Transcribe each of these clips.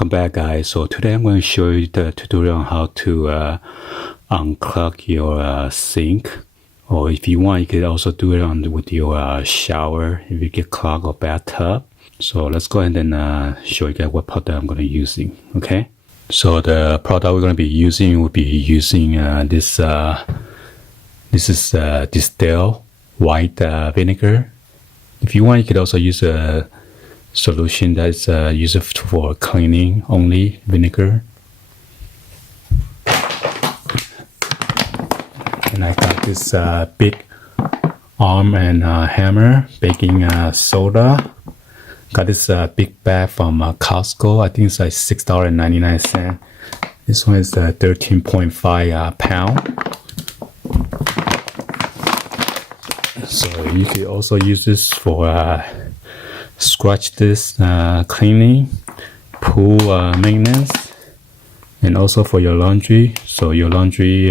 Welcome back, guys. So today I'm going to show you the tutorial on how to unclog your sink, or if you want you could also do it with your shower if you get clogged, or bathtub. So let's go ahead and show you guys what product I'm going to be using. Okay, so the product we're going to be using will be using this is distilled white vinegar. If you want, you could also use a solution that's used for cleaning only vinegar. And I got this big arm and hammer baking soda. Got this big bag from Costco. I think it's like $6.99. This one is 13.5 pound. So you could also use this for scratch this cleaning, pool maintenance, and also for your laundry, so your laundry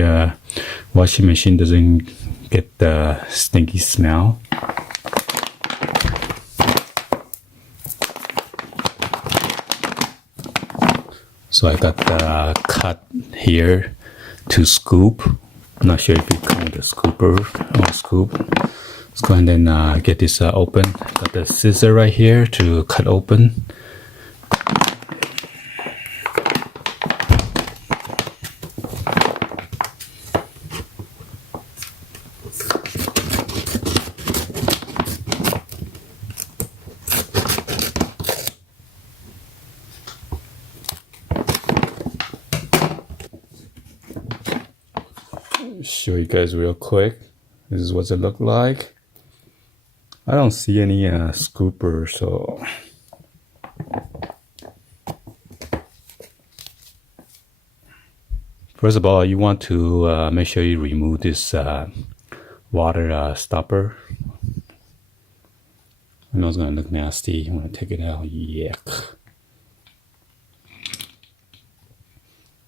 washing machine doesn't get the stinky smell. So I got the cut here to scoop. I'm not sure if you come with a scooper or scoop. Let's go ahead and get this open. Got the scissor right here to cut open. Show you guys real quick. This is what it look like. I don't see any scooper, so first of all, you want to make sure you remove this water stopper. I know it's gonna look nasty. I'm gonna take it out. Yuck.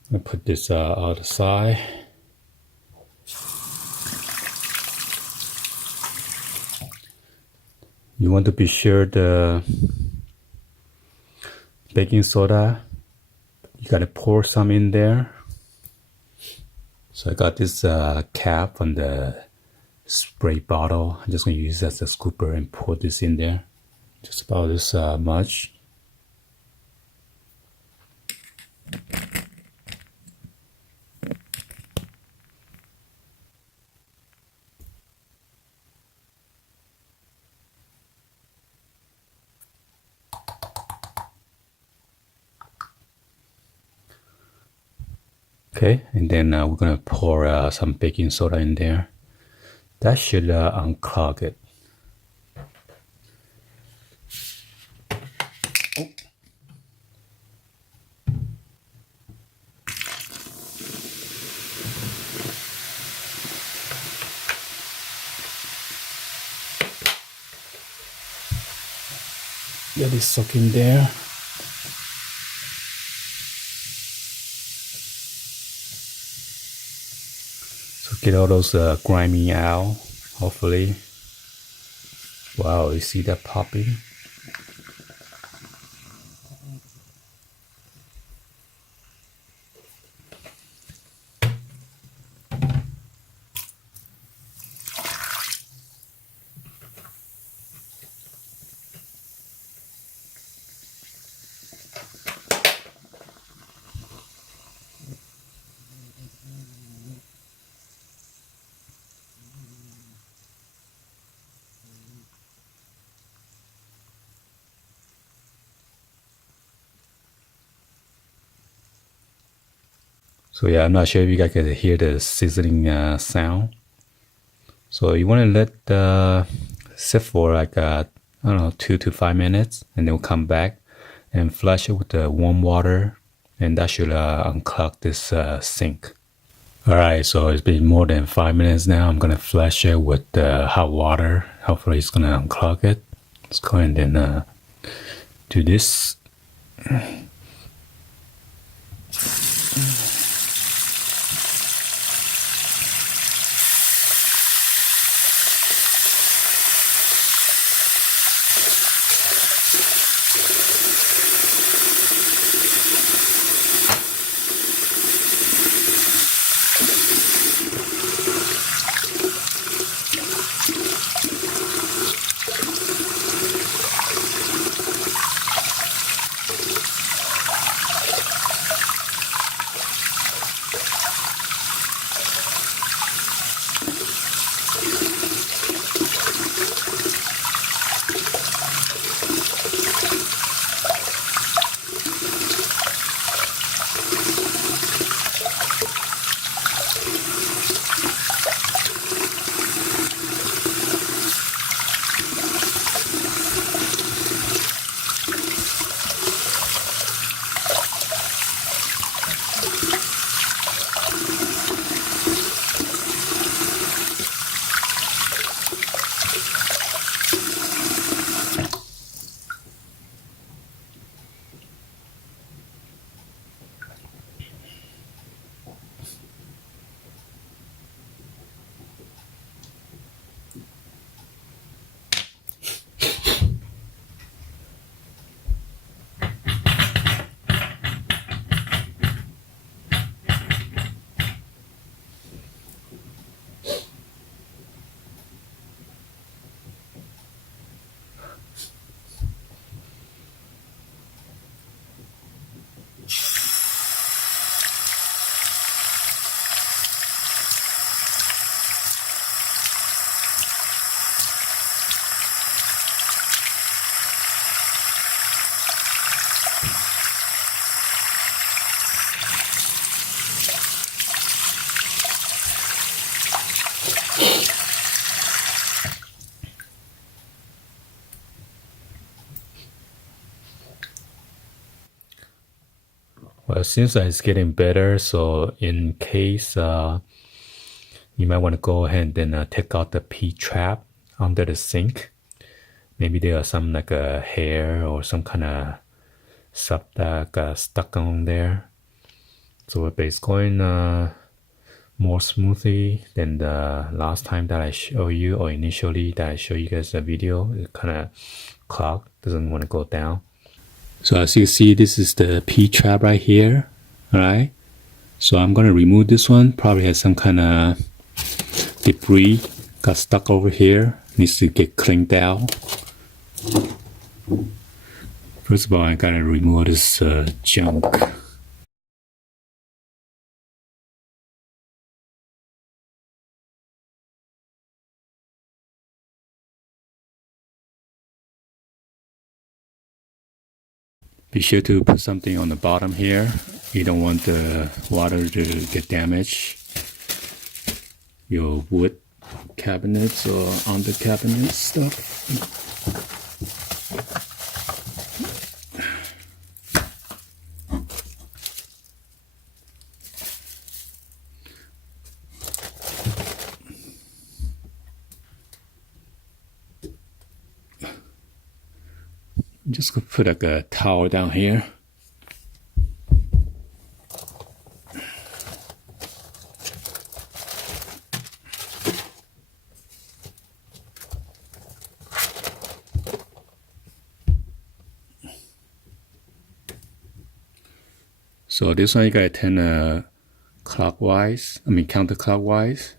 I'm gonna put this out the side. You want to be sure the baking soda, you gotta pour some in there. So I got this cap from the spray bottle. I'm just gonna use it as a scooper and pour this in there. Just about this much. Okay, and then we're gonna pour some baking soda in there. That should unclog it. Oh. Let it soak in there. Get all those grimy out, hopefully. Wow, you see that popping? So yeah, I'm not sure if you guys can hear the sizzling sound. So you want to let sit for like I don't know, 2 to 5 minutes, and then we'll come back and flush it with the warm water, and that should unclog this sink. Alright, so it's been more than 5 minutes now. I'm gonna flush it with hot water. Hopefully it's gonna unclog it. Let's go ahead and do this. But it seems like it's getting better, so in case you might want to go ahead and then take out the P-trap under the sink. Maybe there are some like a hair or some kind of stuff that got stuck on there. So it's going more smoothly than the last time that I show you, or initially that I show you guys the video. It kind of clogged, doesn't want to go down. So as you see, this is the P-trap right here. All right. So I'm going to remove this one. Probably has some kind of debris got stuck over here. Needs to get cleaned out. First of all, I gotta remove this junk. Be sure to put something on the bottom here. You don't want the water to get damaged. Your wood cabinets or under cabinet stuff. I'm just gonna put like a towel down here. So this one you gotta turn counterclockwise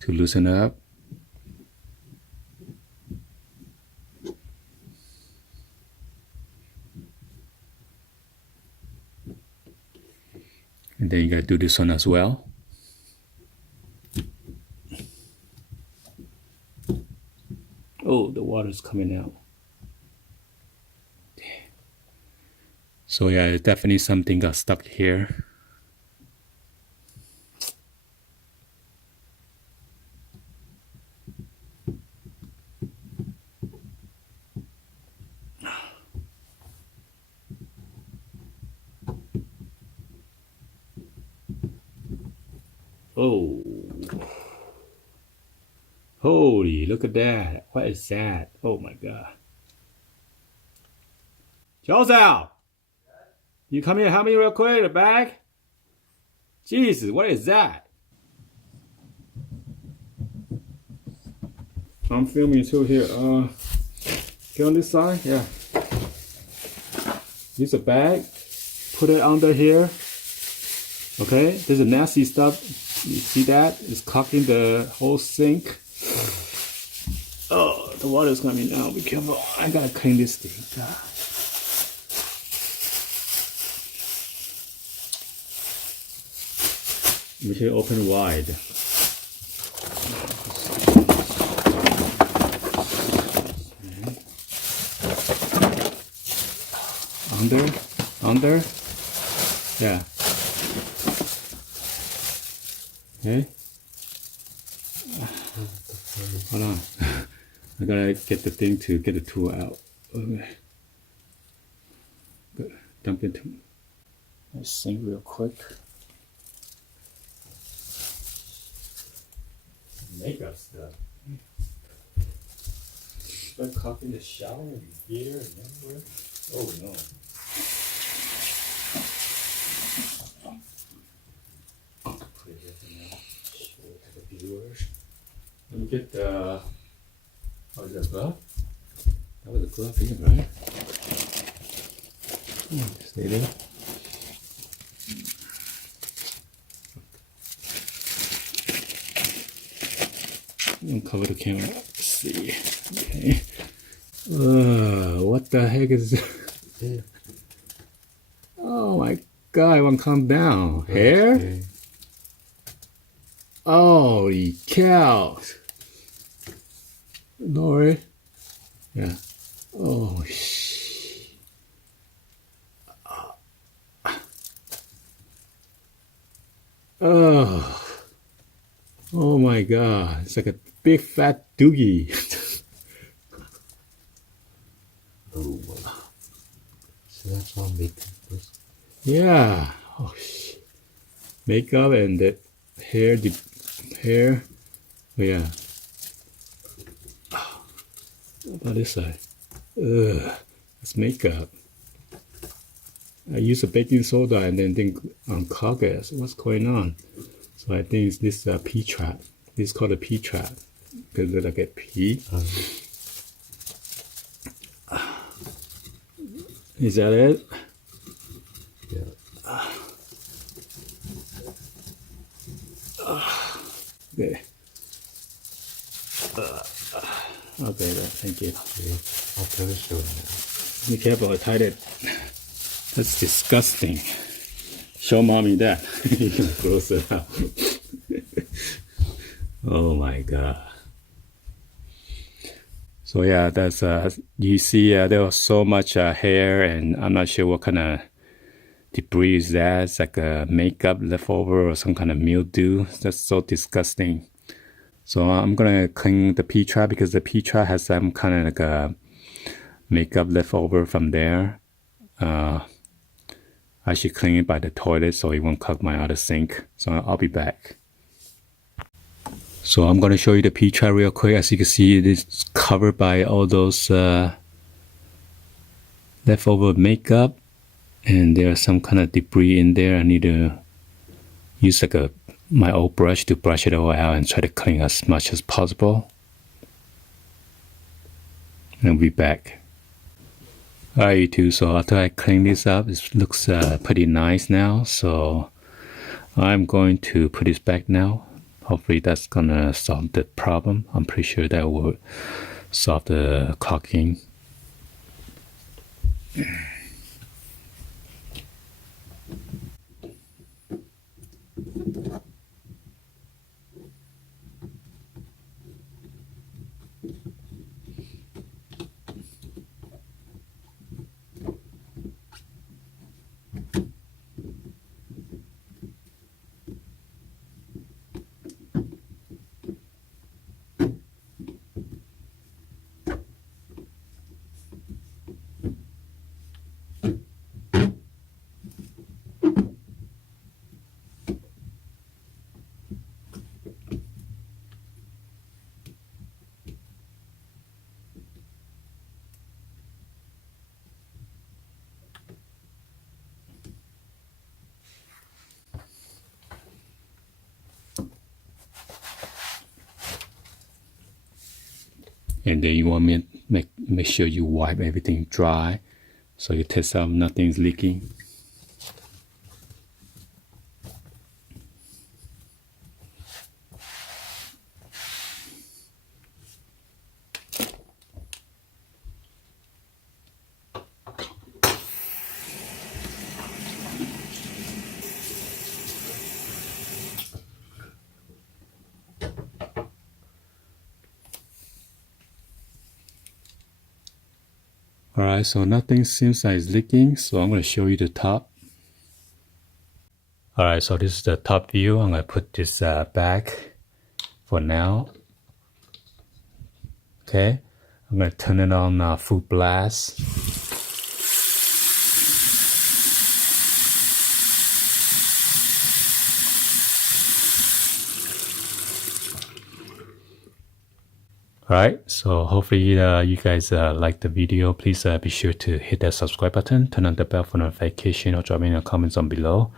to loosen up. And then you gotta do this one as well. Oh, the water's coming out. So yeah, definitely something got stuck here. Oh. Holy, look at that. What is that? Oh my god. Joseph! You come here, help me real quick, the bag? Jesus, what is that? I'm filming too here. Get on this side, yeah. Use a bag, put it under here. Okay, there's a nasty stuff. You see that? It's clogging the whole sink. Oh, the water's coming out. Be careful. I gotta clean this thing. God. We should open wide. Under. Yeah. Okay. Hold on. I gotta get the thing to get the tool out. Okay. Good. Dump into this sink real quick. Makeup stuff. Start copying the shower and here and everywhere. Oh no. Put it here now. Show it to the viewers. Let me get the. Oh, is that a glove? That was a glove here, right? Stay there. Uncover the camera. Let's see. Okay. What the heck is this? Oh my god, it won't come down. Hair? Okay. Holy cow. Lord. Yeah. Oh, oh. Oh my god. It's like a big fat doogie. Oh, so that's all making this. Yeah. Oh shit. Makeup and the hair, oh yeah. What about this side? Ugh, it's makeup. I use a baking soda and then unclog it. So what's going on? So I think it's this P-trap. This is called a P-trap because they like a P. Is that it? Yeah. Okay. Okay, thank you. Okay. I'll finish doing it. Be careful, I tied it. That's disgusting. Show mommy that. You can close it out. Oh my god. So yeah, that's you see there was so much hair, and I'm not sure what kind of debris is that. It's like a makeup leftover or some kind of mildew. That's so disgusting. So I'm gonna clean the P-trap because the P-trap has some kind of like a makeup leftover from there. I should clean it by the toilet so it won't clog my other sink. So I'll be back. So I'm going to show you the P-trap real quick. As you can see, it is covered by all those leftover makeup. And there's some kind of debris in there. I need to use like my old brush to brush it all out and try to clean as much as possible. And I'll be back. Alright, YouTube, so after I clean this up, it looks pretty nice now. So I'm going to put this back now. Hopefully that's gonna solve the problem. I'm pretty sure that will solve the clogging. And then you want me to make sure you wipe everything dry so you test out nothing's leaking. Alright, so nothing seems like it's leaking, so I'm going to show you the top. Alright, so this is the top view. I'm going to put this back for now. Okay, I'm going to turn it on full blast. Alright, so hopefully you guys like the video. Please be sure to hit that subscribe button, turn on the bell for notification, or drop me in the comments on below.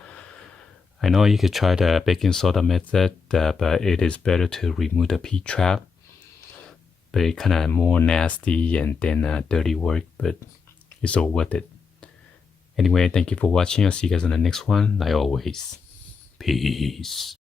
I know you could try the baking soda method, but it is better to remove the P-trap. But it's kind of more nasty and then dirty work, but it's all worth it. Anyway, thank you for watching. I'll see you guys on the next one. Like always, peace.